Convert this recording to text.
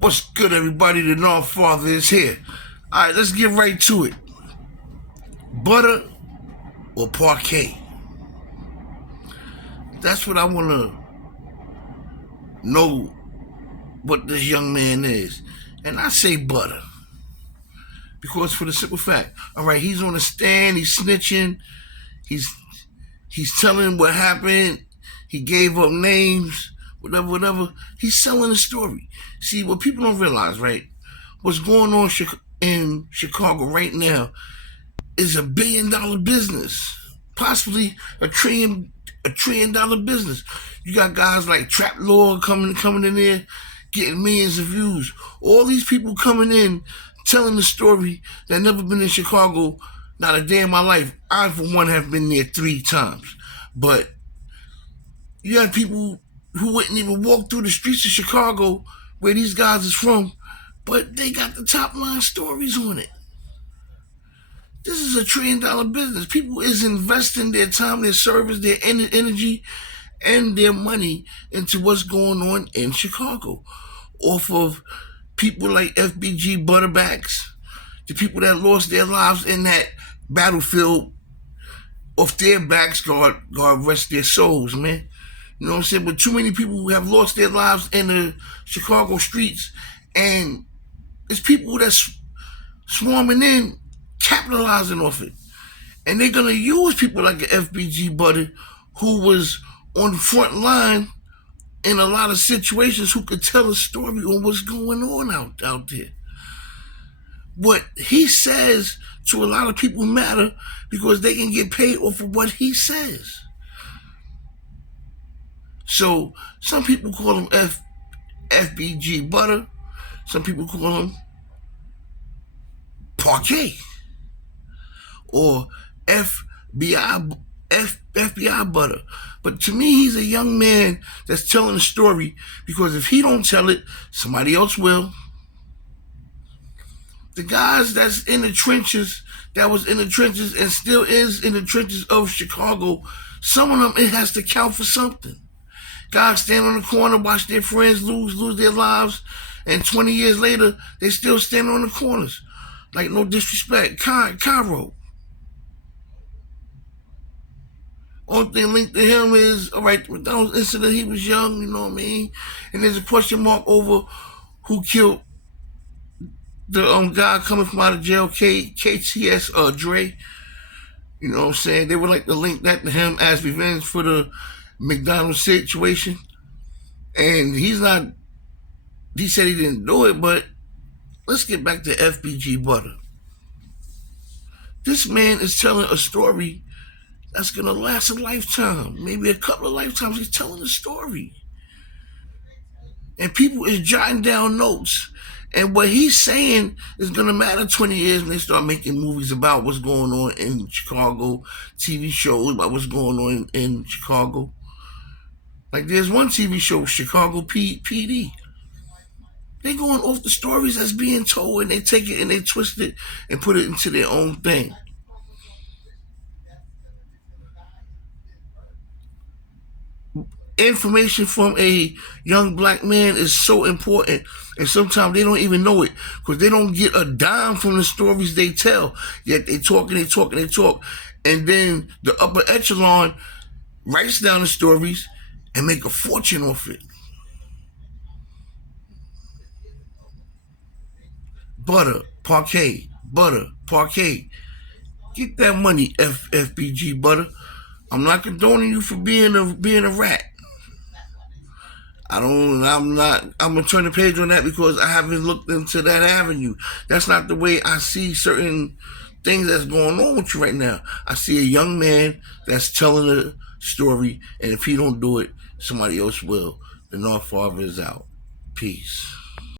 What's good, everybody? The North Father is here. All right, let's get right to it. Butta or Parkay? That's what I want to know what this young man is. And I say Butta. Because for the simple fact, all right, he's on the stand, he's snitching, he's telling what happened, he gave up names, whatever. He's selling a story. See, what people don't realize, right? What's going on in Chicago right now is $1 billion business, possibly a $1 trillion business. You got guys like Trap Lord coming in there, getting millions of views. All these people coming in, telling the story that never been in Chicago, not a day in my life. I, for one, have been there 3 times. But you have people who wouldn't even walk through the streets of Chicago where these guys is from, but they got the top line stories on it. This is a $1 trillion business. People is investing their time, their service, their energy, and their money into what's going on in Chicago. Off of people like FBG Butta, the people that lost their lives in that battlefield, off their backs, God rest their souls, man. You know what I'm saying? But too many people who have lost their lives in the Chicago streets, and it's people that's swarming in, capitalizing off it. And they're gonna use people like the FBG Butta, who was on the front line in a lot of situations, who could tell a story on what's going on out there. What he says to a lot of people matter because they can get paid off of what he says. So some people call him FBG Butta. Some people call him Parkay or FBI Butta. But to me, he's a young man that's telling a story, because if he don't tell it, somebody else will. The guys that's in the trenches, that was in the trenches and still is in the trenches of Chicago, some of them, it has to count for something. Guys stand on the corner, watch their friends lose their lives, and 20 years later, they still stand on the corners. Like, no disrespect, Cairo. Only thing linked to him is, all right, with that incident, he was young, you know what I mean? And there's a question mark over who killed the guy coming from out of jail, KTS, Dre. You know what I'm saying? They would like to link that to him as revenge for the McDonald's situation. And he said he didn't do it, but let's get back to FBG Butta. This man is telling a story that's gonna last a lifetime, maybe a couple of lifetimes. He's telling a story. And people is jotting down notes. And what he's saying is gonna matter 20 years when they start making movies about what's going on in Chicago, TV shows about what's going on in Chicago. Like, there's one TV show, Chicago PD. They're going off the stories that's being told, and they take it and they twist it and put it into their own thing. Information from a young black man is so important, and sometimes they don't even know it because they don't get a dime from the stories they tell. Yet they talk, and then the upper echelon writes down the stories and make a fortune off it. Parkay, get that money, FBG Butta. I'm not condoning you for being a rat. I'm gonna turn the page on that because I haven't looked into that avenue. That's not the way I see certain things that's going on with you right now. I see a young man that's telling a story, and if he don't do it, somebody else will. The North Father is out. Peace.